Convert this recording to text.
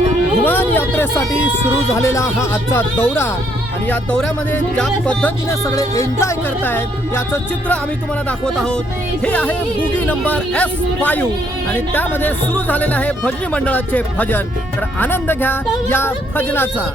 विमान यात्रेसाठी सुरू झालेला हा आजचा दौरा आणि या दौऱ्यामध्ये ज्या पद्धतीने सगळे एन्जॉय करतायत याचं चित्र आम्ही तुम्हाला दाखवत आहोत। हे आहे बुगी नंबर S5 आणि त्यामध्ये सुरू झालेले आहे भजनी मंडळाचे भजन। तर आनंद घ्या या भजनाचा।